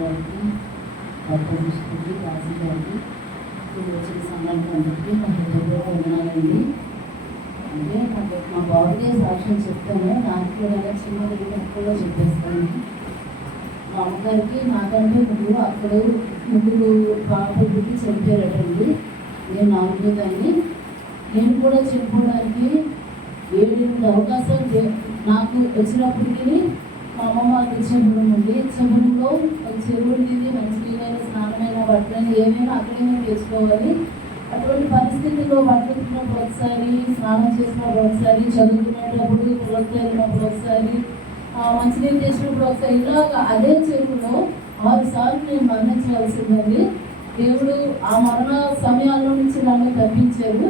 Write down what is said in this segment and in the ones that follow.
గారికి, డాక్టర్ విష్ణుకి, రాజు గారికి, ఇప్పుడు వచ్చిన సందర్భానికి మా హృదయపూర్వక వందనాలండి. అంటే నాకు మా బాబుదే సాక్ష్యం చెప్తాను, నాకు కూడా చిన్నది అక్కడో చెప్పేస్తాను. మా అమ్మగారికి నాకంటే ముగ్గురు పాపలకి చనిపోయారటండి. నేను 4వ దాన్ని. నేను కూడా చెప్పుకోవడానికి 7 అవకాశం నాకు వచ్చినప్పటికీ మా అమ్మమ్మ వాళ్ళకి చెబుడం ఉంది. చెబుడంలో చెరువులు దిగి మంచినీళ్ళైనా స్నానమైన బట్టలైనా ఏమైనా అక్కడైనా తెచ్చుకోవాలి. అటువంటి పరిస్థితుల్లో బట్టలున్నప్పుడు ఒకసారి, స్నానం చేసినప్పుడు ఒకసారి, చదువుకునేటప్పుడు పొలంకి వెళ్ళినప్పుడు ఒకసారి, మంచినీళ్ళు తెచ్చినప్పుడు ఒకసారి, ఇలాగ అదే చెరువులో 6 సార్లు నేను మరణించాల్సిందండి. దేవుడు ఆ మరణ సమయాల్లో నుంచి నన్ను తప్పించారు.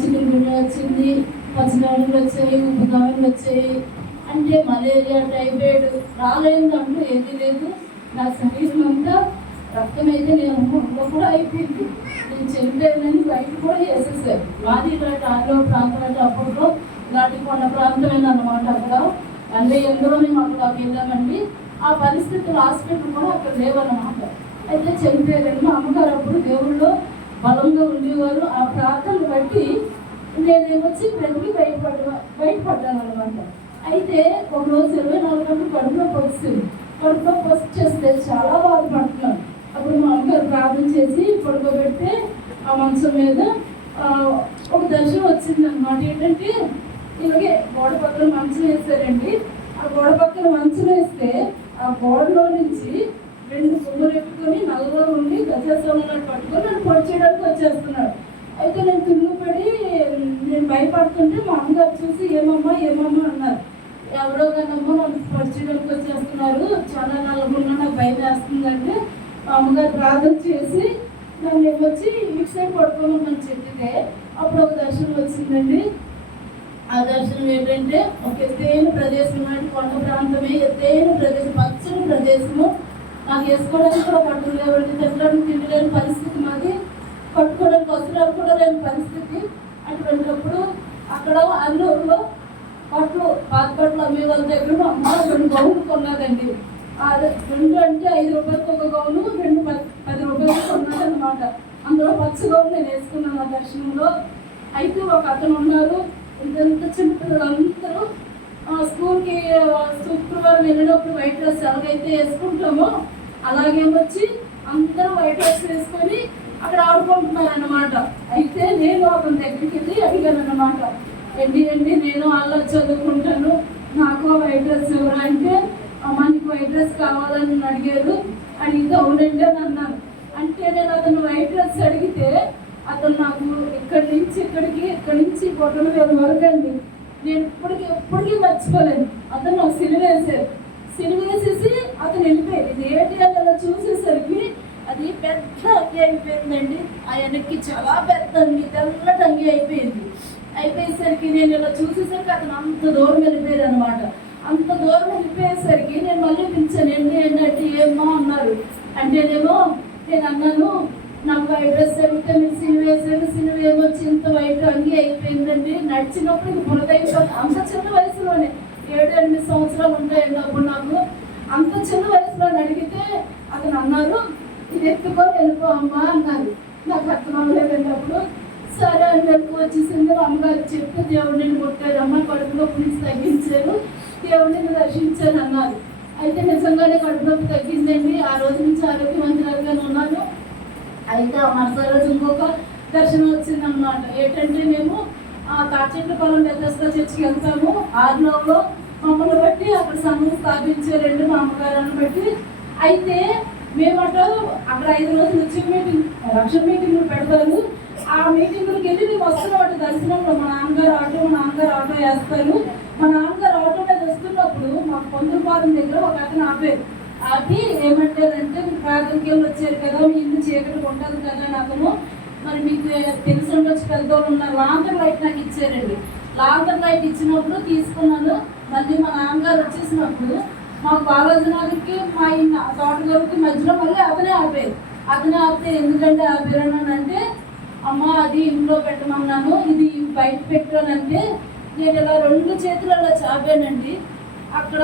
చికెన్ గుండె వచ్చింది, పచ్చినాడులు వచ్చాయి, ఉప్పుగాడులు వచ్చాయి. అంటే మలేరియా, టైఫాయిడ్ రాలేదంటూ ఏమీ లేదు. నా శరీరం అంతా రక్తం అయితే నేను కూడా అయిపోయింది. నేను చనిపోయానని బయట కూడా వేసేసారు. మాది ఇలాంటి ఆరో ప్రాంతం అంటే అప్పట్లో ఇలాంటి కొండ ప్రాంతమైన అన్నమాట. అక్కడ 88లో మేము అక్కడ వెళ్ళామండి. ఆ పరిస్థితులు హాస్పిటల్ కూడా అక్కడ లేవన్నమాట. అయితే చనిపోయారండి. మా అమ్మగారు అప్పుడు దేవుళ్ళు బలంగా ఉండేవారు. ఆ ప్రాంతాన్ని బట్టి నేనేమొచ్చి బ్రతికి బయటపడ్డాను అనమాట. అయితే ఒకరోజు 24 గంటలు కడుపులో వచ్చేస్తే చాలా బాధపడుతున్నాను. అప్పుడు మా అమ్మగారు ప్రార్థన చేసి పడుకోబెడితే ఆ మంచం మీద ఒక దర్శనం వచ్చింది అనమాట. ఏంటంటే ఇలాగే గోడ పక్కన మంచం వేసారండి. ఆ గోడ పక్కన మంచం వేస్తే ఆ గోడలో నుంచి 2 కొమ్మలు ఎట్టుకొని నల్లగా ఉండి గజాసనాలు పట్టుకొని నన్ను పొడి చేయడానికి వచ్చేస్తున్నాడు. అయితే నేను తుల్లుపడి నేను భయపడుతుంటే మా అమ్మగారు చూసి ఏమమ్మా అన్నారు. ఎవరో కానమ్మా నన్ను పొడి చేయడానికి వచ్చేస్తున్నారు, చాలా నల్లగున్నా నాకు భయం వేస్తుందంటే మా అమ్మగారు ప్రార్థన చేసి నన్ను ఏమొచ్చి ఇటు సైడ్ పడుకోమని చెప్పితే అప్పుడు ఒక దర్శనం వచ్చిందండి. ఆ దర్శనం ఏంటంటే ఒక ఎత్తైన ప్రదేశం, కొండ ప్రాంతమే, ఎత్తైన ప్రదేశం, పచ్చని ప్రదేశము. నాకు వేసుకోవడానికి కూడా పట్టులు లేవండి, తినడానికి తిండి లేని పరిస్థితి మాది, కట్టుకోవడానికి వస్త్రాలు కూడా లేని పరిస్థితి. అటువంటిప్పుడు అక్కడ అల్లూరులో పాత బట్టలు అమ్మే వాళ్ళ దగ్గర అమ్మ 2 గౌన్లు కొన్నదండి. 2 అంటే 5 రూపాయలకి ఒక గౌను, 2 10 రూపాయలకి కొన్నదన్నమాట. అందులో పచ్చ గౌను నేను వేసుకున్నాను ఆ దర్శనంలో. అయితే ఒక అతను ఉన్నారు, ఇంత చిన్న పిల్లలందరూ స్కూల్కి శుక్రవారం వెళ్ళినప్పుడు వైట్ డ్రెస్ ఎలాగైతే వేసుకుంటామో అలాగేమొచ్చి అందరూ వైట్ డ్రెస్ వేసుకొని అక్కడ ఆడుకుంటున్నారు అన్నమాట. అయితే నేను అతని దగ్గరికి వెళ్ళి అడిగాను అన్నమాట, ఏంటి నేను వాళ్ళ చదువుకుంటాను, నాకు వైట్ డ్రెస్ ఎవరు అంటే మనకి వైట్ డ్రెస్ కావాలని అడిగారు. అడిగితే అవునండి అని అన్నాను. అంటే నేను అతను వైట్ డ్రెస్ అడిగితే అతను నాకు ఇక్కడి నుంచి బొట్టల వేల వరకు అండి నేను ఎప్పటికీ మర్చిపోలేను. అతను నాకు సిలువ వేసేసి అతను వెళ్ళిపోయాడు. ఇది ఏంటి అని అలా చూసేసరికి అది పెద్ద అంగి అయిపోయిందండి. ఆ వెనక్కి చాలా పెద్ద అంగి, తెల్లటి అంగి అయిపోయేసరికి నేను ఇలా చూసేసరికి అతను అంత దూరం వెళ్ళిపోయారు అనమాట. అంత దూరం వెళ్ళిపోయేసరికి నేను మళ్ళీ పిలిచాను, ఏంటంటే ఏమో అన్నారు. అంటేనేమో నేను అన్నాను, నాకు వైట్ డ్రెస్ అడిగితే మీరు సిలువ ఏమొచ్చి ఇంత వైట్ అంగి అయిపోయిందండి. నడిచినప్పుడు ఇది బురదైపోయింది. అంత చిన్న వయసులోనే 7-8 సంవత్సరాలు ఉంటాయండి అప్పుడు నాకు. అంత చిన్న వయసులో అడిగితే అతను అన్నారు, ఇది ఎత్తుకొని వెళ్ళిపో అమ్మా అన్నారు. నాకు అర్థం అవ్వలేదండి అప్పుడు. సరే అని వెళ్ళి వచ్చేసింది. అమ్మగారు చెప్తే దేవుడిని కొట్టారు, అమ్మ కడుపులో పులిసి తగ్గించారు, దేవుడిని దర్శించారు అన్నారు. అయితే నిజంగానే కడుపులోకి తగ్గిందండి. ఆ రోజు నుంచి ఆరోగ్యవంతురాలుగానే ఉన్నాను. అయితే ఆ మరుసటి రోజు ఇంకొక దర్శనం వచ్చిందనమాట. ఏంటంటే మేము తాచెట్లపాలెం బెతెస్దా చర్చికి వెళ్తాము. 6లో మమ్మల్ని బట్టి అక్కడ సంఘం స్థాపించారండి మా అమ్మగారిని బట్టి. అయితే మేమట అక్కడ 5 రోజులు రక్షణ మీటింగ్లు పెడతారు. ఆ మీటింగ్లకు వెళ్ళి మేము వస్తున్నాం దర్శనంలో. మా నాన్నగారు ఆటో వేస్తారు. మా నాన్నగారు ఆటో మీద వస్తున్నప్పుడు మాకు పొందుపాలెం దగ్గర ఒక అతను ఆపి ఏమంటారంటే, మీరు ప్రార్థనకి వెళ్ళి వచ్చారు కదా, మీ ఇల్లు చీకటి ఉంటుంది కదా అని అతను, మరి మీకు తెలిసి ఉండొచ్చు పెద్దోళ్ళు ఉన్నారు, లాంతర్ లైట్ నాకు ఇచ్చారండి. లాంతర్ లైట్ ఇచ్చినప్పుడు తీసుకున్నాను. మళ్ళీ మా నాన్నగారు వచ్చేసినప్పుడు మాకు బాలాజీనగర్కి మా తోటగారికి మధ్యలో మళ్ళీ అతనే ఆపితే ఎందుకంటే ఆపారని అంటే, అమ్మ అది ఇంట్లో పెట్టమన్నాను, ఇది బయట పెట్టానంటే నేను ఇలా 2 చేతులలో చాపానండి. అక్కడ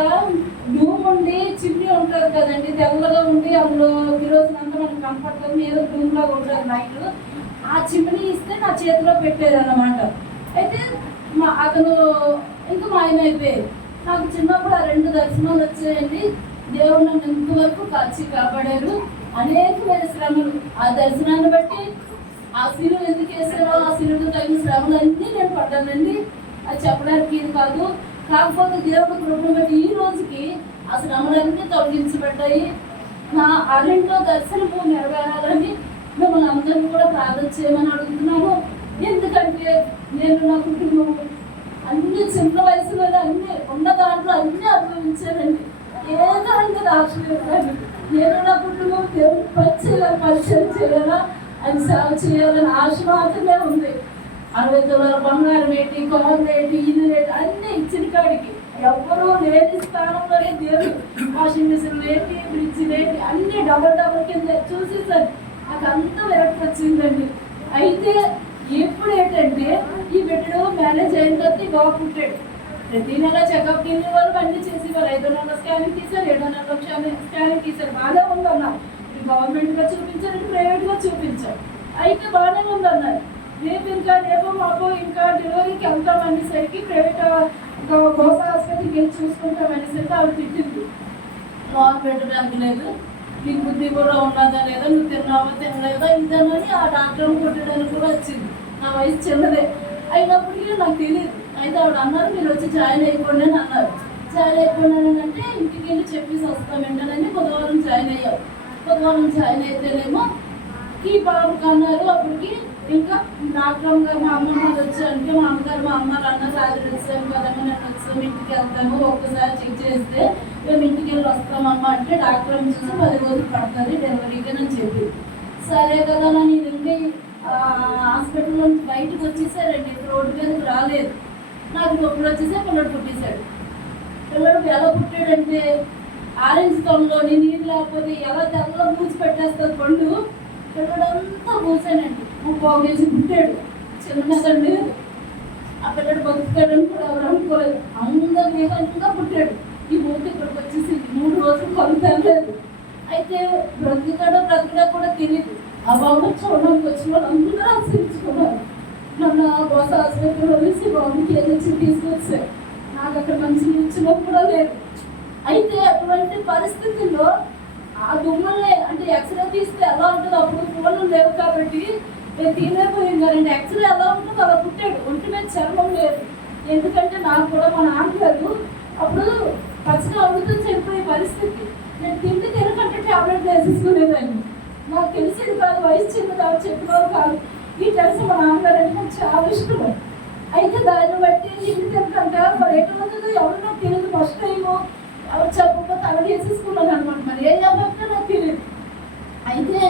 భూమి ఉండి చిమ్ని ఉంటుంది కదండి, తెల్లగా ఉండి ఉంది, అందులో ఈరోజు అంతా మనకు కనపడుతుంది, ఏదో రూమ్లో ఉంటుంది నైట్. ఆ చిమ్ని ఇస్తే నా చేతిలో పెట్టేది అన్నమాట. అయితే అతను ఇంకా మాయమైపోయేది. నాకు చిన్నప్పుడు ఆ 2 దర్శనాలు వచ్చాయండి. దేవుడు నన్ను ఇంతవరకు కాపాడారు. అనేకమైన శ్రమలు ఆ దర్శనాన్ని బట్టి, ఆ సిలువ ఎందుకు వేసారో ఆ సిలువకు తగిన శ్రమలు అన్నీ నేను పడ్డానండి. అది చెప్పడానికి ఇది కాదు. కాకపోతే దేవుడు కృపను బట్టి ఈ రోజుకి ఆ శ్రమలన్నీ తొలగించబడ్డాయి. నా అరింట్లో దర్శనము నెరవేరాలని మిమ్మల్ని అందరినీ కూడా ప్రార్థన చేయమని అడుగుతున్నాను. ఎందుకంటే నేను నా కుటుంబం అన్ని చిన్న వయసులోనే అన్ని ఉన్న దాంట్లో అన్నీ అనుభవించానండి. ఏదంటే ఆశ్చర్యం. నేను నా కుటుంబం దేవుడికి పరిచయం చేయాలా, అని సేవ చేయాలని ఆశ మాత్రమే ఉంది. 60 తులాల బంగారం ఏంటి, కారు ఏంటి, ఇది రేటు అన్నీ ఇచ్చిన కాడికి ఎవరు లేని స్థానంలోనే దేవుడు వాషింగ్ మిషన్ ఏంటి, ఫ్రిడ్జ్ ఏంటి అన్నీ డబల్ కింద చూసేసరి నాకు అంత విరక్తి వచ్చిందండి. అయితే ఎప్పుడు ఏంటంటే ఈ బిడ్డడు మ్యారేజ్ అయిన తర్వాత బాగా పుట్టాడు. ప్రతి నెల చెకప్కి వెళ్ళే వాళ్ళు అన్నీ చేసేవారు. 5వ నెల స్కానింగ్ తీశారు, 7వ నెల స్కానింగ్ తీశారు. బాగా ఉందన్నారు. గవర్నమెంట్గా చూపించారు, ప్రైవేట్గా చూపించారు. అయితే బాగానే ఉందన్నారు. రేపు మాకు ఇంకా డెలివరీకి వెళ్తామనేసరికి ప్రైవేట్ గోస హాస్పిటల్కి వెళ్ళి చూసుకుంటామనేసరికి ఆవిడ తిట్టింది. లోన్ పెట్టడానికి లేదు, నీకు బుద్ధి కూడా ఉన్నదా లేదా, నువ్వు తినలేదా ఇదనని ఆ డాక్టర్ని కొట్టడానికి కూడా వచ్చింది. నా వయసు చిన్నదే అయినప్పటికీ నాకు తెలియదు. అయితే ఆవిడ అన్నారు, మీరు వచ్చి జాయిన్ అయిపోండి అని అన్నారు. జాయిన్ అయిపోయినాను అంటే ఇంటికి వెళ్ళి చెప్పేసి వస్తాం వెంటనే. బుధవారం జాయిన్ అయ్యాం. బుధవారం జాయిన్ అయితేనేమో ఈ బాబుకి అన్నారు. అప్పటికి ఇంకా డాక్టర్ గారు మా అమ్మమ్మ వచ్చారంటే మా అమ్మగారు మా అమ్మలు అన్నారు, రాత్రి వచ్చాము కదమ్మా, నేను వచ్చాము, ఇంటికి వెళ్తాము, ఒక్కసారి చెక్ చేస్తే మేము ఇంటికి వెళ్ళి వస్తామమ్మా అంటే డాక్టర్ చూసి 10 రోజులు పడుతుంది డెలివరీకి అని చెప్పి. సరే కదా నేను ఇంకా హాస్పిటల్ నుంచి బయటకు వచ్చేసారండి. రోడ్డు మీదకి రాలేదు. నాకు నొప్పులు వచ్చేసే పిల్లడు పుట్టేశాడు. పిల్లడు ఎలా పుట్టాడంటే ఆరెంజ్ తొంలోని నీరు లేకపోతే ఎలా తెల్ల పూసి పెట్టేస్తుంది పండు. పిల్లడంతా పూసానండి. 3 కేజీ పుట్టాడు. చిన్నదండి లేదు. ఆ పిల్లడు బతుకుతాడని కూడా ఎవరు అనుకోలేదు. అందరూ వేగంగా పుట్టాడు. ఈ మూర్తి ఇక్కడికి వచ్చేసి 3 రోజులు కొనలేదు. అయితే బ్రతుకుడో కూడా తెలియదు. ఆ బాబు చూడడానికి వచ్చిన వాళ్ళు అందరూ ఆశ్రయించుకున్నారు. నన్ను బోస హాస్పిటల్లో వేసి బాబుకి ఏదొచ్చి తీసుకొచ్చారు. నాకు అక్కడ మంచి ఇచ్చినప్పుడు కూడా లేదు. అయితే అటువంటి పరిస్థితుల్లో ఆ దుమ్మల్ని అంటే ఎక్స్రే తీస్తే ఎలా ఉంటుంది, అప్పుడు ఫోన్లు లేవు కాబట్టి నేను తీయలేకపోయిందండి. ఎక్స్రే ఎలా ఉంటుందో అలా పుట్టాడు. ఒంటి మీద చర్మం లేదు. ఎందుకంటే నాకు కూడా మా నాన్నగారు అప్పుడు పచ్చగా అడుగుతూ చనిపోయే పరిస్థితి. నేను తిండి తినకంటే ట్యాబ్లెట్ వేసేసుకునేదాన్ని. నాకు తెలిసేది కాదు, వయసు చిన్నది చెప్పినవారు కాదు. ఈ తెలిసి మా నాన్నగారు అంటే నాకు చాలా ఇష్టం. అయితే దాన్ని బట్టి తిండి తినకంటే మరి ఎటు ఉంటుందో ఎవరు నాకు తెలియదు. ఫస్ట్ టైము ఎవరు చెప్పకపోతే అలా వేసేసుకున్నాను అనమాట. మరి ఏం చెప్పకపోతే నాకు తెలియదు. అయితే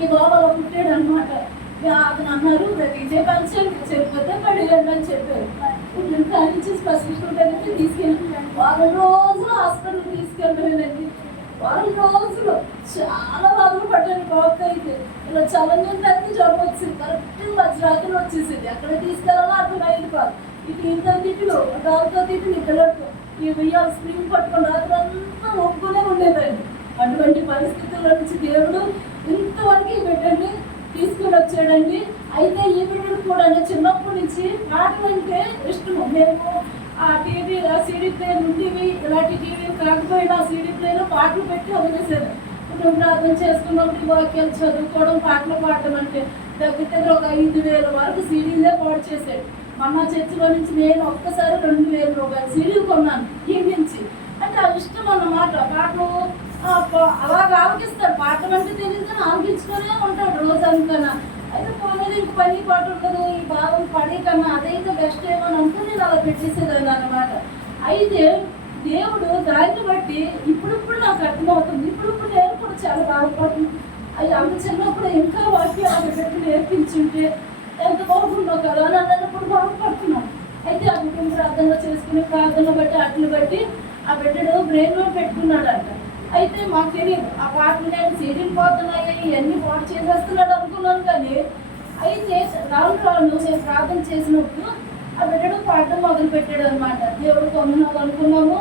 ఈ బాబు అలా పుట్టాడు అనమాట. అతను అన్నారు, విజయ పంచాయతీ చెప్పిపోతే పడేయండి అని చెప్పారు. పుట్టిన కానించి స్పెషలిస్ట్ ఉంటే తీసుకెళ్ళి 1 రోజులు హాస్పిటల్కి తీసుకెళ్ళానండి. 1 రోజులు చాలా బాధలు పడ్డాను. బాబుతో అయితే ఇలా చల్లనింటి జ్వరం వచ్చింది. కరెక్ట్ మధ్యరాత్రి వచ్చేసింది. ఎక్కడ తీసుకెళ్ళాలో అర్థమైంది కాదు. ఇటు ఇంత తిట్లు, దాంతో తిట్లు, ఇక్కడతో ఈ వెయ్యాలి స్ప్రింగ్ పట్టుకొని రాత్రి అంతా ఒప్పుకునే ఉండేదండి. అటువంటి పరిస్థితుల్లో నుంచి దేవుడు ఇంతవరకు పెట్టండి తీసుకుని వచ్చాడండి. అయితే ఈ బిడ్డలు కూడా చిన్నప్పటి నుంచి పాటలు అంటే ఇష్టము. మేము ఆ టీవీ సీడీ ప్లేయర్ ఉండేవి. ఇలాంటి టీవీ కాకపోయినా సీడీ ప్లేయర్లో పాటలు పెట్టి వదిలేసారు. కుటుంబ ప్రార్థన చేసుకున్నప్పుడు వాక్యాలు చదువుకోవడం, పాటలు పాడడం అంటే దగ్గర ఒక 5,000 వరకు సీడీలే పాడు చేశాడు. మన చర్చిలో నుంచి నేను ఒక్కసారి 2,000 రూపాయలు సీడీలు కొన్నాను నుంచి. అంటే ఆ ఇష్టం అన్నమాట. పాటలు అలాగ ఆలకిస్తాడు. పాటలు అంటే తెలియదు, ఆలకించుకొనే ఉంటాడు రోజంతా. అయితే పోనీ ఇంక పని పాట ఉండదు, ఈ భావం పడే కన్నా అదైతే బెస్ట్ ఏమో అనుకుని నేను అలా పెట్టేసేదాన్ని అన్నమాట. అయితే దేవుడు దాన్ని బట్టి ఇప్పుడు నాకు అర్థమవుతుంది. ఇప్పుడు నేను కూడా చాలా బాధపడుతుంది. అవి అంత చిన్నప్పుడు ఇంకా వాక్యాలు పెట్టి నేర్పించుంటే ఎంత బాగుందో కదా అని అన్నప్పుడు బాగుపడుతున్నాను. అయితే ఆ కుటుంబ ప్రార్థనలో చేసుకునే ప్రార్థన బట్టి అట్లు బట్టి ఆ బిడ్డడు బ్రెయిన్లో పెట్టుకున్నాడంట. అయితే మాకు తెలియదు ఆ పాటలు నేను సీడీలు పోతున్నాయి, ఇవన్నీ పాటు చేసేస్తున్నాడు అనుకున్నాను. కానీ అయితే రాను నేను ప్రార్థన చేసినప్పుడు ఆ బిడ్డడు పాడడం మొదలు పెట్టాడు అనమాట. దేవుడు కొందనాలు అనుకున్నాము.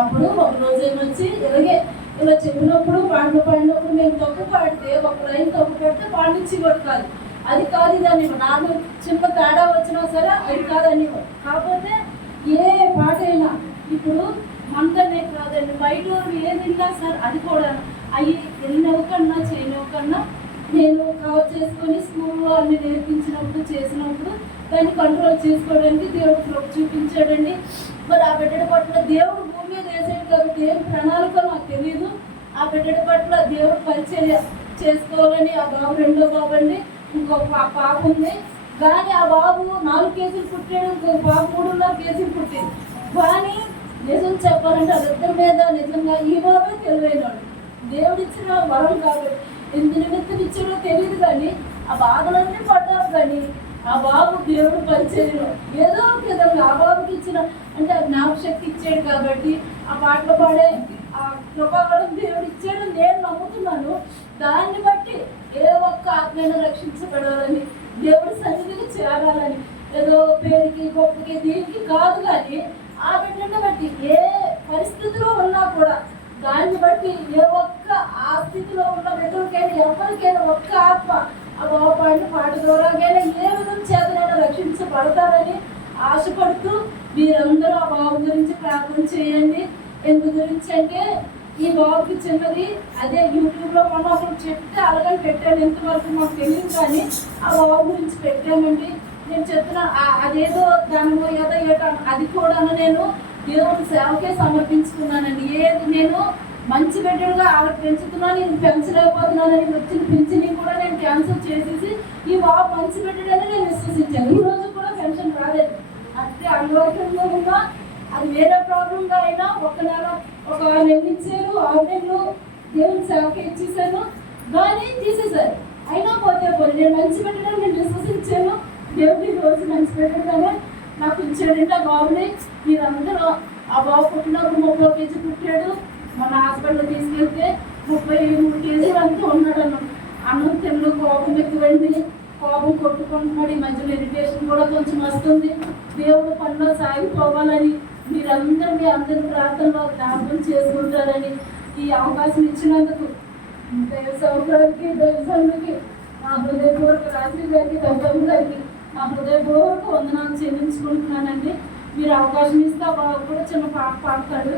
అప్పుడు ఒక రోజు ఏమొచ్చి ఇలాగే ఇలా చెప్పినప్పుడు పాటలు పాడినప్పుడు మేము తప్పు పాడితే ఒక లైన్ తప్పు పెడితే పాడించేవాడు కాదు. అది కాదు ఇది అనేవాడు. నాకు చిన్న తేడా వచ్చినా సరే అది కాదు అనేవాడు. కాకపోతే ఏ పాట అయినా ఇప్పుడు మనదనే కాదండి, బయట ఏది విన్నా సార్ అది కూడా అవి వెళ్ళినవ్వకన్నా చేయనివ్వకన్నా నేను కవర్ చేసుకొని స్కూల్లో అన్ని నేర్పించినప్పుడు చేసినప్పుడు దాన్ని కంట్రోల్ చేసుకోవడానికి దేవుడు కృప చూపించాడండి. మరి ఆ బిడ్డ పట్ల దేవుడు భూమి మీద వేసాడు కాబట్టి ఏం ప్రణాళిక నాకు తెలియదు. ఆ బిడ్డ పట్ల దేవుడు పరిచర్య చేసుకోవాలని ఆ బాబు రెండో బాబు అండి, ఇంకొక పాప ఉంది. కానీ ఆ బాబు 4 కేజీలు పుట్టాడు, ఇంకొక బాబు 3.5 కేజీలు పుట్టింది. కానీ నిజం చెప్పాలంటే వాళ్ళిద్దరి మీద నిజంగా ఈ బాబే తెలివైనాడు. దేవుడు ఇచ్చిన వరం కాబట్టి ఎంత నిమిత్తం ఇచ్చాడో తెలియదు. కానీ ఆ బాధలన్నీ పడ్డారు. కానీ ఆ బాబు దేవుడు పరిచర్యలో ఏదో ఒక విధంగా ఆ బాబుకి ఇచ్చిన అంటే జ్ఞాపశక్తి ఇచ్చాడు కాబట్టి ఆ పాటలు పాడే ఆ కృపావరం దేవుడు ఇచ్చాడు నేను నమ్ముతున్నాను. దాన్ని బట్టి ఏ ఒక్క ఆత్మీయను రక్షించబడాలని దేవుడి సన్నిధికి చేరాలని ఏదో పేరుకి గొప్పకి దీనికి కాదు. కానీ ఆ బిడ్డను బట్టి ఏ పరిస్థితిలో ఉన్నా కూడా దాన్ని బట్టి ఏ ఒక్క ఆ స్థితిలో ఉన్న బిడ్డలకైనా ఎవరికైనా ఒక్క ఆత్మ ఆ బాబు పాడిన పాట ద్వారాగైనా ఏ విధంగా చేతనైనా రక్షించబడతారని ఆశపడుతూ మీరందరూ ఆ బాబు గురించి ప్రార్థన చేయండి. ఎందు గురించి అంటే ఈ బాబుకి చిన్నది అదే యూట్యూబ్లో మనం అసలు చెప్తే అలాగని పెట్టాను, ఎంతవరకు మాకు తెలియదు. కానీ ఆ బాబు గురించి పెట్టామండి. నేను చెప్తున్నా అదేదో దానిలో ఏదో ఏటో అది కూడా నేను దేవుడి సేవకే సమర్పించుకున్నానండి. ఏది నేను మంచి బిడ్డలుగా వాళ్ళకి పెంచుతున్నాను, నేను పెంచలేకపోతున్నానని వచ్చిన పెన్షన్ కూడా నేను క్యాన్సిల్ చేసేసి ఈ బాబు మంచి బిడ్డడని నేను విశ్వసించాను. ఈ రోజు కూడా పెన్షన్ రాలేదు. అంటే అనివార్యంగా ఉన్నా అది వేరే ప్రాబ్లంగా అయినా ఒక నెల ఒక 6 నెలలు ఇచ్చారు, 6 నెలలు దేవుని సేవకి ఇచ్చేసాను. కానీ తీసేశారు. అయినా పోతే నేను మంచి బిడ్డడని నేను విశ్వసించాను. దేవుడు ఈ రోజు మంచి బిడ్డగానే నాకు ఇచ్చాడంటే ఆ బాబుని మీరందరూ ఆ బాబు పుట్టినప్పుడు 30 కేజీ పుట్టాడు. మన హాస్పిటల్ తీసుకెళ్తే 33 కేజీలు అంతా ఉన్నాడు. అన్నం తిన్ను కోపం ఎక్కువైంది, కోపం కొట్టుకుంటున్నాడు. ఈ మధ్యలో ఇరిటేషన్ కూడా కొంచెం వస్తుంది. దేవుడు పనిలో సాగిపోవాలని మీరందరూ మీ అందరి ప్రార్థనలో జ్ఞాపకం చేసుకుంటారని ఈ అవకాశం ఇచ్చినందుకు దైవ సౌకర్యానికి దైవజనులకి నా హృదయపూర్వక రాత్రి గారికి దైవం గారికి నా హృదయపూర్వక వందనాలు చెల్లించుకుంటున్నానండి. మీరు అవకాశం ఇస్తే ఆ బాబు కూడా చిన్న పాట పాడతాడు.